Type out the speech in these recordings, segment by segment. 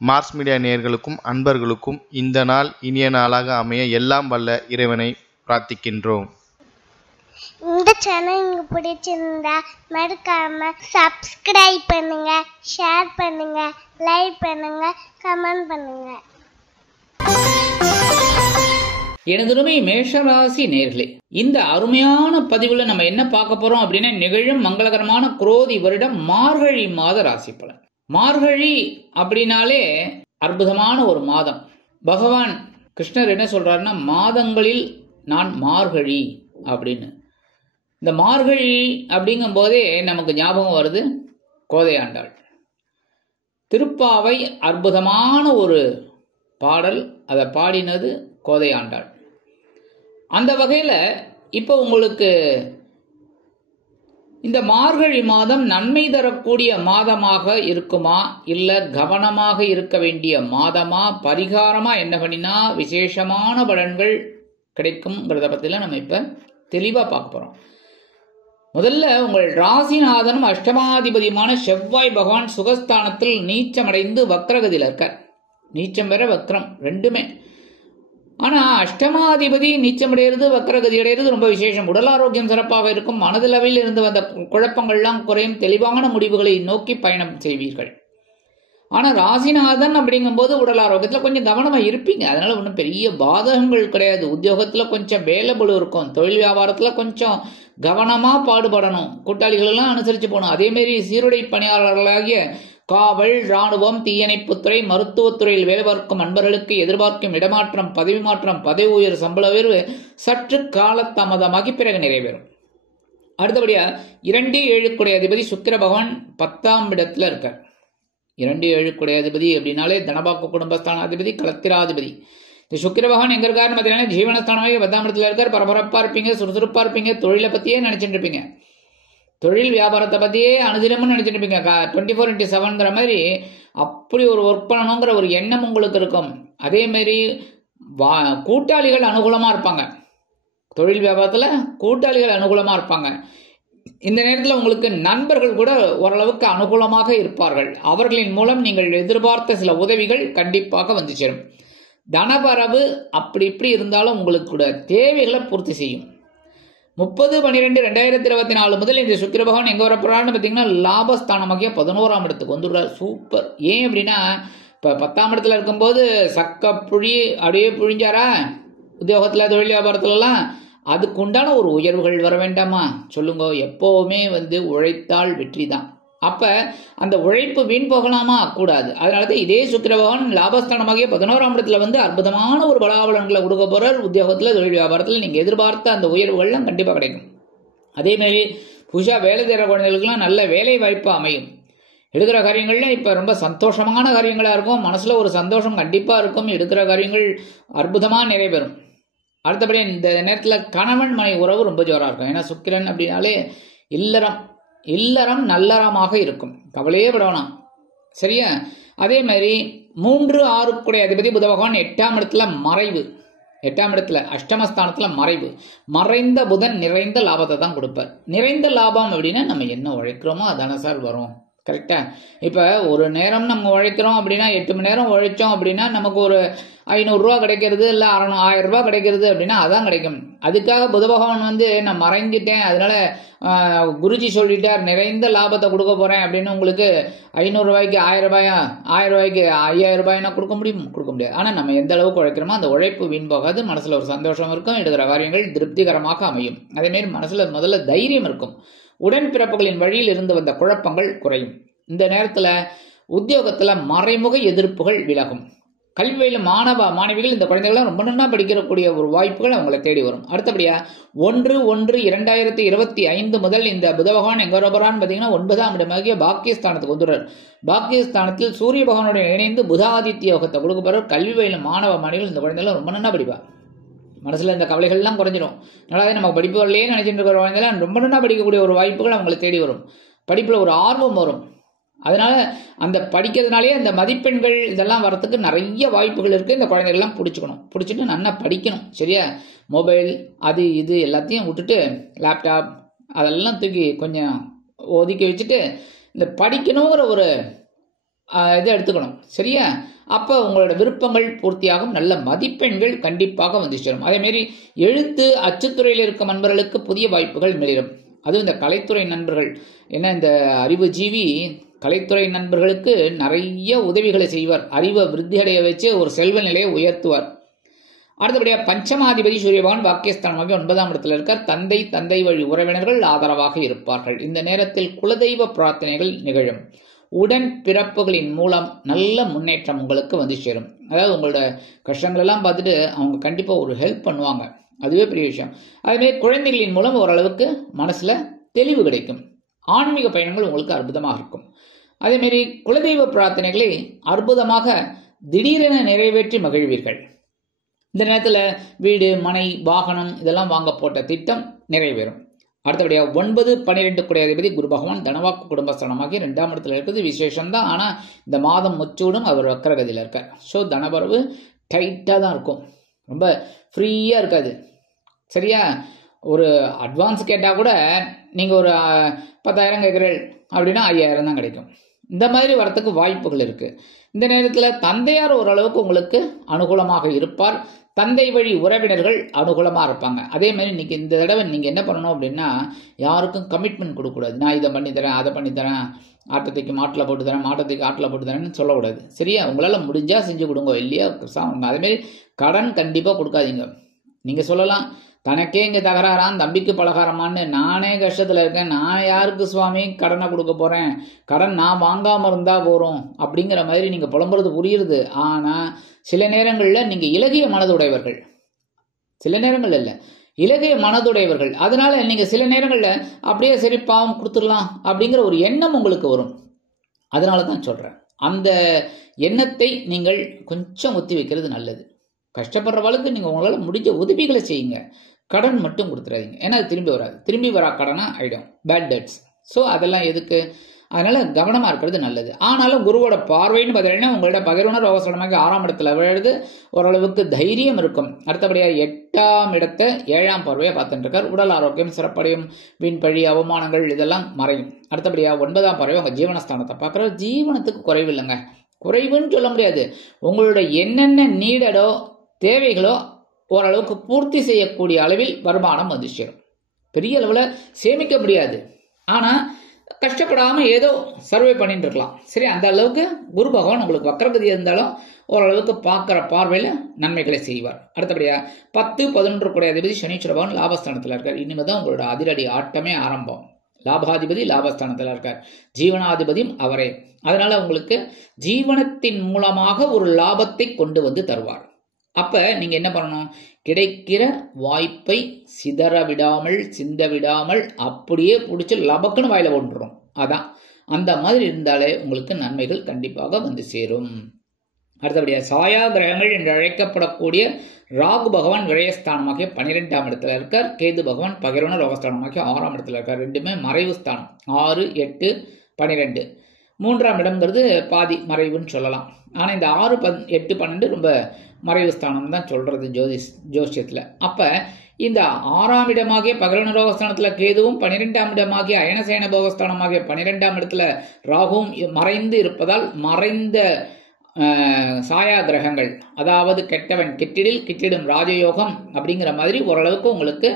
Mars media நேயர்களுக்கும் அன்பர்களுக்கும் இந்த நாள் இனிய நாளாக அமைய எல்லாம் வல்ல இறைவனை பிரார்த்திக்கின்றோம். இந்த சேனல் உங்களுக்கு பிடிச்சிருந்தா மறக்காம சப்ஸ்கிரைப் பண்ணுங்க, ஷேர் பண்ணுங்க, லைக் பண்ணுங்க, கமெண்ட் பண்ணுங்க. எனதுமே மேஷராசி நேர்களே, இந்த அருமையான பதிவுல நம்ம என்ன பார்க்க போறோம் அப்படின்னா, நிகழும் மங்களகரமான குரோதி வருடம் மார்கழி மாத ராசி பலன். மார்கழி அப்படின்னாலே அற்புதமான ஒரு மாதம். பகவான் கிருஷ்ணர் என்ன சொல்றாருன்னா, மாதங்களில் நான் மார்கழி அப்படின்னு. இந்த மார்கழி அப்படிங்கும் போதே நமக்கு ஞாபகம் வருது கோதையாண்டாள். திருப்பாவை அற்புதமான ஒரு பாடல், அதை பாடினது கோதையாண்டாள். அந்த வகையில் இப்போ உங்களுக்கு இந்த மார்கழி மாதம் நன்மை தரக்கூடிய மாதமாக இருக்குமா, இல்லை கவனமாக இருக்க வேண்டிய மாதமா, பரிகாரமா என்ன பண்ணினா விசேஷமான பலன்கள் கிடைக்கும்ங்கிறத பற்றிலாம் நம்ம இப்போ தெளிவாக பார்க்க போகிறோம். முதல்ல உங்கள் ராசிநாதனும் அஷ்டமாதிபதியுமான செவ்வாய் பகவான் சுகஸ்தானத்தில் நீச்சமடைந்து வக்ரகதியில் இருக்கார். நீச்சம் வேற வக்ரம் ரெண்டுமே. ஆனால் அஷ்டமாதிபதி நீச்சமடைகிறது, வக்ரகதி அடைகிறது ரொம்ப விசேஷம். உடல் ஆரோக்கியம் சிறப்பாக இருக்கும். மனதளவில் இருந்து வந்த குழப்பங்கள்லாம் குறையும். தெளிவான முடிவுகளை நோக்கி பயணம் செய்வீர்கள். ஆனால் ராசிநாதன் அப்படிங்கும்போது உடல் ஆரோக்கியத்தில் கொஞ்சம் கவனமாக இருப்பீங்க. அதனால ஒன்றும் பெரிய பாதகங்கள் கிடையாது. உத்தியோகத்தில் கொஞ்சம் வேலைபளு இருக்கும். தொழில் வியாபாரத்தில் கொஞ்சம் கவனமாக பாடுபடணும். கூட்டாளிகளெல்லாம் அனுசரித்து போகணும். அதேமாரி சீருடை பணியாளர்களாகிய காவல், இராணுவம், தீயணைப்புத்துறை, மருத்துவத்துறையில் வேலை பார்க்கும் அன்பர்களுக்கு எதிர்பார்க்கும் இடமாற்றம், பதவி மாற்றம், பதவி உயர், சம்பள உயர்வு சற்று காலதாமதமாகி பிறகு நிறைவேறும். அடுத்தபடியா 2-7 அதிபதி சுக்கிர பகவான் 10ஆம் இடத்துல இருக்கார். 2-7 அதிபதி அப்படின்னாலே தனபாக்கு குடும்பஸ்தானாதிபதி, களத்திராதிபதி. இந்த சுக்கிர பகவான் எங்க இருக்காருன்னு பார்த்தீங்கன்னா ஜீவனஸ்தானமாக 10ஆம் இடத்துல இருக்கார். பரபரப்பா இருப்பீங்க, சுறுசுறுப்பா இருப்பீங்க, தொழிலை பத்தியே நினைச்சிட்டு இருப்பீங்க, தொழில் வியாபாரத்தை பத்தியே அனுதினமும் நினைச்சிட்டு இருப்பீங்க. 24/7 மாதிரி அப்படி ஒரு ஒர்க் பண்ணணுங்கிற ஒரு எண்ணம் உங்களுக்கு இருக்கும். அதே மாதிரி கூட்டாளிகள் அனுகூலமா இருப்பாங்க. தொழில் வியாபாரத்தில் கூட்டாளிகள் அனுகூலமா இருப்பாங்க. இந்த நேரத்தில் உங்களுக்கு நண்பர்கள் கூட ஓரளவுக்கு அனுகூலமாக இருப்பார்கள். அவர்களின் மூலம் நீங்கள் எதிர்பார்த்த சில உதவிகள் கண்டிப்பாக வந்து சேரும். தனபரவு அப்படி இப்படி இருந்தாலும் உங்களுக்கு கூட தேவைகளை பூர்த்தி செய்யும். 30/12/2024 முதல் இந்த சுக்கிர பகவான் எங்க வரப்போறான்னு பார்த்தீங்கன்னா லாபஸ்தானமாகிய 11ஆம் இடத்துக்கு வந்துடுறார். சூப்பர். ஏன் அப்படின்னா இப்போ 10ஆம் இடத்துல இருக்கும்போது சக்க புழி அப்படியே புழிஞ்சாரா உத்தியோகத்தில், தொழில் வியாபாரத்துலலாம். அதுக்கு உண்டான ஒரு உயர்வுகள் வர வேண்டாமா சொல்லுங்க. எப்போவுமே உழைத்தால் வெற்றி தான். அப்ப அந்த உழைப்பு வீண் போகலாமா? கூடாது. அதனாலதான் இதே சுக்கிர பகவான் லாபஸ்தானமாகிய 11ஆம் இடத்துல அற்புதமான ஒரு பலாபலன்களை கொடுக்க போறார். உத்தியோகத்துல, தொழில் வியாபாரத்துல நீங்க எதிர்பார்த்த அந்த உயர்வுகள்லாம் கண்டிப்பா கிடைக்கும். அதே மாதிரி புதுசா வேலை தேடுற குழந்தைகளுக்குலாம் நல்ல வேலை வாய்ப்பு அமையும். எடுக்கிற காரியங்கள்ல இப்ப ரொம்ப சந்தோஷமான காரியங்களா இருக்கும். மனசுல ஒரு சந்தோஷம் கண்டிப்பா இருக்கும். எடுக்கிற காரியங்கள் அற்புதமா நிறைவேறும். அடுத்தபடி இந்த நேரத்தில் கணவன் மனை உறவு ரொம்ப ஜோரா இருக்கும். ஏன்னா சுக்கிரன் அப்படின்னாலே இல்லறம் நல்லறமாக இருக்கும். கவலையே விடணும். சரியா? அதே மாதிரி 3-6 அதிபதி புத பகவான் 8ஆம் இடத்துல மறைவு. 8ஆம் இடத்துல அஷ்டமஸ்தானத்துல மறைவு. மறைந்த புதன் நிறைந்த லாபத்தை தான் கொடுப்பார். நிறைந்த லாபம் அப்படின்னா நம்ம என்ன உழைக்கிறோமோ அதான சார் வரும். கரெக்டா? இப்ப ஒரு நேரம் நம்ம உழைக்கிறோம் அப்படின்னா 8 மணி நேரம் உழைச்சோம் அப்படின்னா நமக்கு ஒரு 500 ரூபா கிடைக்கிறது, இல்ல 1000 ரூபாய் கிடைக்கிறது அப்படின்னா அதான் கிடைக்கும். அதுக்காக புத பகவான் நான் மறைஞ்சிட்டேன், அதனால குருஜி சொல்லிட்டார் நிறைந்த லாபத்தை கொடுக்க போறேன் அப்படின்னு உங்களுக்கு 500 ரூபாய்க்கு 1000 ரூபாயா, 1000 ரூபாய்க்கு 5000 ரூபாய்னா கொடுக்க முடியாது. ஆனா நம்ம எந்த அளவுக்கு உழைக்கிறோமோ அந்த உழைப்பு வீண் போகாது. மனசுல ஒரு சந்தோஷம் இருக்கும். எடுக்கிற காரியங்கள் திருப்திகரமாக அமையும். அதே மாதிரி மனசுல முதல்ல தைரியம் இருக்கும். உடன்பிறப்புகளின் வழியில் இருந்து வந்த குழப்பங்கள் குறையும். இந்த நேரத்தில் உத்தியோகத்தில் மறைமுக எதிர்ப்புகள் விலகும். கல்வியில் மாணவிகள் இந்த குழந்தைகள்லாம் ரொம்ப நல்லா படிக்கக்கூடிய ஒரு வாய்ப்புகள் அவங்களை தேடி வரும். அடுத்தபடியா 1/1/2025 முதல் இந்த புத பகவான் எங்க வரப்போறான்னு பார்த்தீங்கன்னா 9ஆம் இடமாகிய பாக்கியஸ்தானத்துக்கு வந்துடுறார். பாக்கியஸ்தானத்தில் சூரிய பகவானுடைய இணைந்து புதாதித்ய யோகத்தை கொடுக்க போறார். கல்வி வயலும் மாணவிகள் இந்த குழந்தைகள்லாம் ரொம்ப நல்லா படிப்பா. மனசுல இந்த கவலைகள்லாம் குறைஞ்சிடும். அதனால நம்ம படிப்பு வரலையே நினைச்சிட்டு இருக்கிற குழந்தைலாம் ரொம்ப நல்லா படிக்கக்கூடிய ஒரு வாய்ப்புகள் அவங்களை தேடி வரும். படிப்புல ஒரு ஆர்வம் வரும். அதனால அந்த படிக்கிறதுனாலே அந்த மதிப்பெண்கள் இதெல்லாம் வரத்துக்கு நிறைய வாய்ப்புகள் இருக்கு. இந்த குழந்தைகள்லாம் பிடிச்சிட்டு நல்லா படிக்கணும். சரியா? மொபைல் அது இது எல்லாத்தையும் விட்டுட்டு லேப்டாப் அதெல்லாம் தூக்கி கொஞ்சம் ஒதுக்கி வச்சுட்டு இந்த படிக்கணுங்கிற ஒரு இதை எடுத்துக்கணும். சரியா? அப்போ உங்களோட விருப்பங்கள் பூர்த்தியாகும். நல்ல மதிப்பெண்கள் கண்டிப்பாக வந்து சேரும். அதேமாரி எழுத்து அச்சுத்துறையில் இருக்கும் நண்பர்களுக்கு புதிய வாய்ப்புகள் மிளிரும். அதுவும் இந்த கலைத்துறை நண்பர்கள், ஏன்னா இந்த அறிவுஜீவி கலைத்துறை நண்பர்களுக்கு நிறைய உதவிகளை செய்வார். அறிவை விருத்தி அடைய வச்சு ஒரு செல்வ நிலையை உயர்த்துவார். அடுத்தபடியாக பஞ்சமாதிபதி சூரிய பகவான் பாக்கியஸ்தானமாக 9ஆம் இடத்துல இருக்கார். தந்தை வழி உறவினர்கள் ஆதரவாக இருப்பார்கள். இந்த நேரத்தில் குலதெய்வ பிரார்த்தனைகள் நிகழும். உடன் பிறப்புகளின் மூலம் நல்ல முன்னேற்றம் உங்களுக்கு வந்து சேரும். அதாவது உங்களோட கஷ்டங்கள் எல்லாம் பார்த்துட்டு அவங்க கண்டிப்பா ஒரு ஹெல்ப் பண்ணுவாங்க. அதுவே பெரிய விஷயம். அதேமாதிரி குழந்தைகளின் மூலம் ஓரளவுக்கு மனசுல தெளிவு கிடைக்கும். ஆன்மீக பயணங்கள் உங்களுக்கு அற்புதமாக இருக்கும். அதேமாரி குலதெய்வ பிரார்த்தனைகளை அற்புதமாக திடீரென நிறைவேற்றி மகிழ்வீர்கள். இந்த நேரத்தில் வீடு, மனை, வாகனம் இதெல்லாம் வாங்க போட்ட திட்டம் நிறைவேறும். அடுத்தபடியாக 9, 12 குடையாதிபதி குரு பகவான் தனவாக்கு குடும்பஸ்தானமாகி 2ஆம் இடத்துல இருக்கிறது விசேஷம் தான். ஆனால் இந்த மாதம் முச்சூடும் அவர் வக்கரகதியில் இருக்கார். ஸோ தனபரவு டைட்டாக தான் இருக்கும், ரொம்ப ஃப்ரீயாக இருக்காது. சரியா? ஒரு அட்வான்ஸ் கேட்டால் கூட நீங்கள் ஒரு 10,000 கேட்குறீர்கள் அப்படின்னா 5,000 தான் கிடைக்கும். இந்த மாதிரி வரத்துக்கு வாய்ப்புகள் இருக்குது. இந்த நேரத்தில் தந்தையார் ஓரளவுக்கு உங்களுக்கு அனுகூலமாக இருப்பார். தந்தை வழி உறவினர்கள் அனுகூலமாக இருப்பாங்க. அதே மாதிரி இன்னைக்கு இந்த தடவை நீங்கள் என்ன பண்ணணும் அப்படின்னா, யாருக்கும் கமிட்மெண்ட் கொடுக்கக்கூடாது. நான் இதை பண்ணித்தரேன், அதை பண்ணித்தரேன், ஆட்டத்துக்கு மாட்டில் போட்டு தரேன், மாட்டத்துக்கு ஆட்டில் போட்டு தரேன்னு சொல்லக்கூடாது. சரியா? உங்களால் முடிஞ்சால் செஞ்சு கொடுங்க, இல்லையா அதேமாரி கடன் கண்டிப்பாக கொடுக்காதீங்க. நீங்கள் சொல்லலாம், தனக்கே இங்கே தகராறான், தம்பிக்கு பலகாரமான்னு, நானே கஷ்டத்தில் இருக்கேன், நான் யாருக்கு சுவாமி கடனை கொடுக்க போகிறேன், கடன் நான் வாங்காமல் இருந்தால் போகிறோம் அப்படிங்கிற மாதிரி நீங்கள் புலம்புறது புரியுறது. ஆனால் சில நேரங்களில் நீங்கள் இலகிய மனதுடையவர்கள், சில நேரங்கள் இல்லை இலகிய மனதுடையவர்கள். அதனால நீங்கள் சில நேரங்களில் அப்படியே சரி பாவம் கொடுத்துடலாம் அப்படிங்கிற ஒரு எண்ணம் உங்களுக்கு வரும். அதனால தான் சொல்கிறேன், அந்த எண்ணத்தை நீங்கள் கொஞ்சம் ஒத்தி வைக்கிறது நல்லது. கஷ்டப்படுறவளுக்கு நீங்கள் உங்களால் முடிஞ்ச உதவிகளை செய்யுங்க, கடன் மட்டும் கொடுத்துடாதீங்க. ஏன்னா அது திரும்பி வராது, திரும்பி வரா கடனா ஆகிடும், பேட் டெட்ஸ். ஸோ அதெல்லாம் எதுக்கு? அதனால கவனமாக இருக்கிறது நல்லது. ஆனாலும் குருவோட பார்வைன்னு பார்த்தீங்கன்னா உங்களோட 11 ரோகஸ்தானமாக 6ஆம் இடத்துல விழுது, ஓரளவுக்கு தைரியம் இருக்கும். அடுத்தபடியாக 8ஆம் இடத்தை 7ஆம் பார்வையை பார்த்துட்டு இருக்கார். உடல் ஆரோக்கியம் சிறப்படையும், வீண்பழி அவமானங்கள் இதெல்லாம் மறையும். அடுத்தபடியாக 9ஆம் பார்வை உங்கள் ஜீவனஸ்தானத்தை பார்க்குற. ஜீவனத்துக்கு குறைவு இல்லைங்க, குறைவுன்னு சொல்ல முடியாது. உங்களோட என்னென்ன நீடடோ தேவைகளோ ஓரளவுக்கு பூர்த்தி செய்யக்கூடிய அளவில் வருமானம் வந்து சேரும். பெரிய அளவில் சேமிக்க முடியாது, ஆனால் கஷ்டப்படாமல் ஏதோ சர்வே பண்ணிட்டு இருக்கலாம். சரி, அந்த அளவுக்கு குரு பகவான் உங்களுக்கு வக்கரகதி இருந்தாலும் ஓரளவுக்கு பார்க்குற பார்வையில் நன்மைகளை செய்வார். அடுத்தபடியாக 10, 11 குடையாதிபதி சனீஸ்வர பகவான் லாபஸ்தானத்தில் இருக்கார். இனிமேல் தான் உங்களோட அதிரடி ஆட்டமே ஆரம்பம். லாபாதிபதி லாபஸ்தானத்தில் இருக்கார், ஜீவனாதிபதியும் அவரே. அதனால உங்களுக்கு ஜீவனத்தின் மூலமாக ஒரு லாபத்தை கொண்டு வந்து தருவார். அப்ப நீங்க என்ன பண்ணணும்? கிடைக்கிற வாய்ப்பை சிதற விடாமல், சிந்த விடாமல் அப்படியே பிடிச்சி லபக்குன்னு வாயில கொண்டுரும். அதான் அந்த மாதிரி இருந்தாலே உங்களுக்கு நன்மைகள் கண்டிப்பாக வந்து சேரும். அடுத்தபடியாக சாயா கிரகங்கள் என்று அழைக்கப்படக்கூடிய ராகு பகவான் விரயஸ்தானமாகிய 12ஆம் இடத்துல இருக்கார். கேது பகவான் பகிரவன ரோகஸ்தானமாகிய 6ஆம் இடத்துல இருக்கார். ரெண்டுமே மறைவு ஸ்தானம். 6, 8, 12. 3ஆம் இடம்ங்கிறது பாதி மறைவுன்னு சொல்லலாம். ஆனால் இந்த 6, 8, 12 ரொம்ப மறைவு ஸ்தானம் தான் சொல்றது ஜோசியத்தில். அப்ப இந்த 6ஆம் இடமாகிய பகிரவன ரோகஸ்தானத்தில் கேதுவும், 12ஆம் இடமாகிய அயனசேன போகஸ்தானமாகிய 12ஆம் இடத்துல ராகுவும் மறைந்து இருப்பதால் மறைந்த சாயா கிரகங்கள், அதாவது கெட்டவன் கெட்டிடில் கிட்டிடும் ராஜயோகம் அப்படிங்கிற மாதிரி ஓரளவுக்கு உங்களுக்கு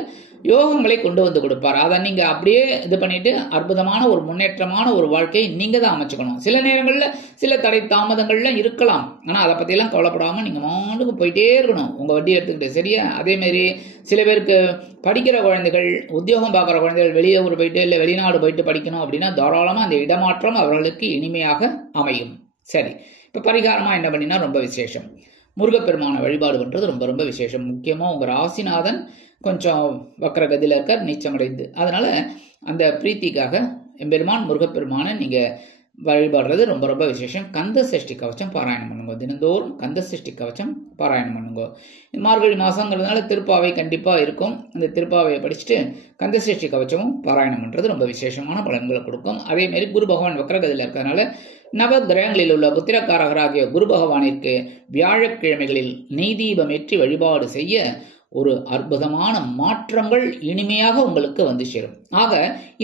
யோகங்களை கொண்டு வந்து கொடுப்பார். அதை நீங்க அப்படியே இது பண்ணிட்டு அற்புதமான ஒரு முன்னேற்றமான ஒரு வாழ்க்கையை நீங்க தான் அமைச்சுக்கணும். சில நேரங்களில் சில தடை தாமதங்கள்லாம் இருக்கலாம், ஆனால் அதை பற்றியெல்லாம் கவலைப்படாமல் நீங்கள் மாட்டுக்கு போயிட்டே இருக்கணும் உங்கள் வட்டி எடுத்துக்கிட்டு. சரியா? அதேமாரி சில பேருக்கு படிக்கிற குழந்தைகள், உத்தியோகம் பார்க்குற குழந்தைகள் வெளியூர் போயிட்டு இல்லை வெளிநாடு போயிட்டு படிக்கணும் அப்படின்னா தாராளமாக அந்த இடமாற்றம் அவர்களுக்கு இனிமையாக அமையும். சரி, இப்போ பரிகாரமாக என்ன பண்ணினா ரொம்ப விசேஷம். முருகப்பெருமான வழிபாடு பண்ணுறது ரொம்ப ரொம்ப விசேஷம். முக்கியமாக உங்கள் ராசிநாதன் கொஞ்சம் வக்கரகதியில் இருக்கார், நீச்சமடைந்து. அதனால அந்த பிரீத்திக்காக எம்பெருமான் முருகப்பெருமானை நீங்கள் வழிபாடுறது ரொம்ப ரொம்ப விசேஷம். கந்த சஷ்டி கவச்சம் பாராயணம் பண்ணுங்க. தினந்தோறும் கந்த சஷ்டி கவச்சம் பாராயணம் பண்ணுங்க. மார்கழி மாதங்கிறதுனால திருப்பாவை கண்டிப்பாக இருக்கும். அந்த திருப்பாவையை படிச்சுட்டு கந்த சஷ்டி கவச்சமும் பாராயணம் பண்ணுறது ரொம்ப விசேஷமான பலன்களை கொடுக்கும். அதேமாரி குரு பகவான் வக்கரகதியில் இருக்கிறதுனால நவ கிரகங்களில் உள்ள புத்திரக்காரகராகிய குரு பகவானிற்கு வியாழக்கிழமைகளில் நெய் தீபம் ஏற்றி வழிபாடு செய்ய ஒரு அற்புதமான மாற்றங்கள் இனிமையாக உங்களுக்கு வந்து சேரும். ஆக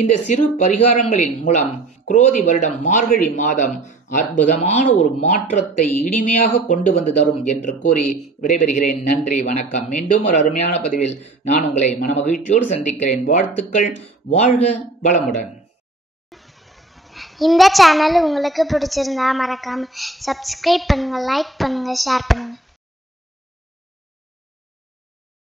இந்த சிறு பரிகாரங்களின் மூலம் குரோதி வருடம் மார்கழி மாதம் அற்புதமான ஒரு மாற்றத்தை இனிமையாக கொண்டு வந்து தரும் என்று கூறி விடைபெறுகிறேன். நன்றி, வணக்கம். மீண்டும் ஒரு அருமையான பதிவில் நான் உங்களை மனமகிழ்ச்சியோடு சந்திக்கிறேன். வாழ்த்துக்கள். வாழ்க வளமுடன். இந்த சேனல் உங்களுக்கு பிடிச்சிருந்தா மறக்காம சப்ஸ்கிரைப் பண்ணுங்க, லைக் பண்ணுங்க, ஷேர் பண்ணுங்க.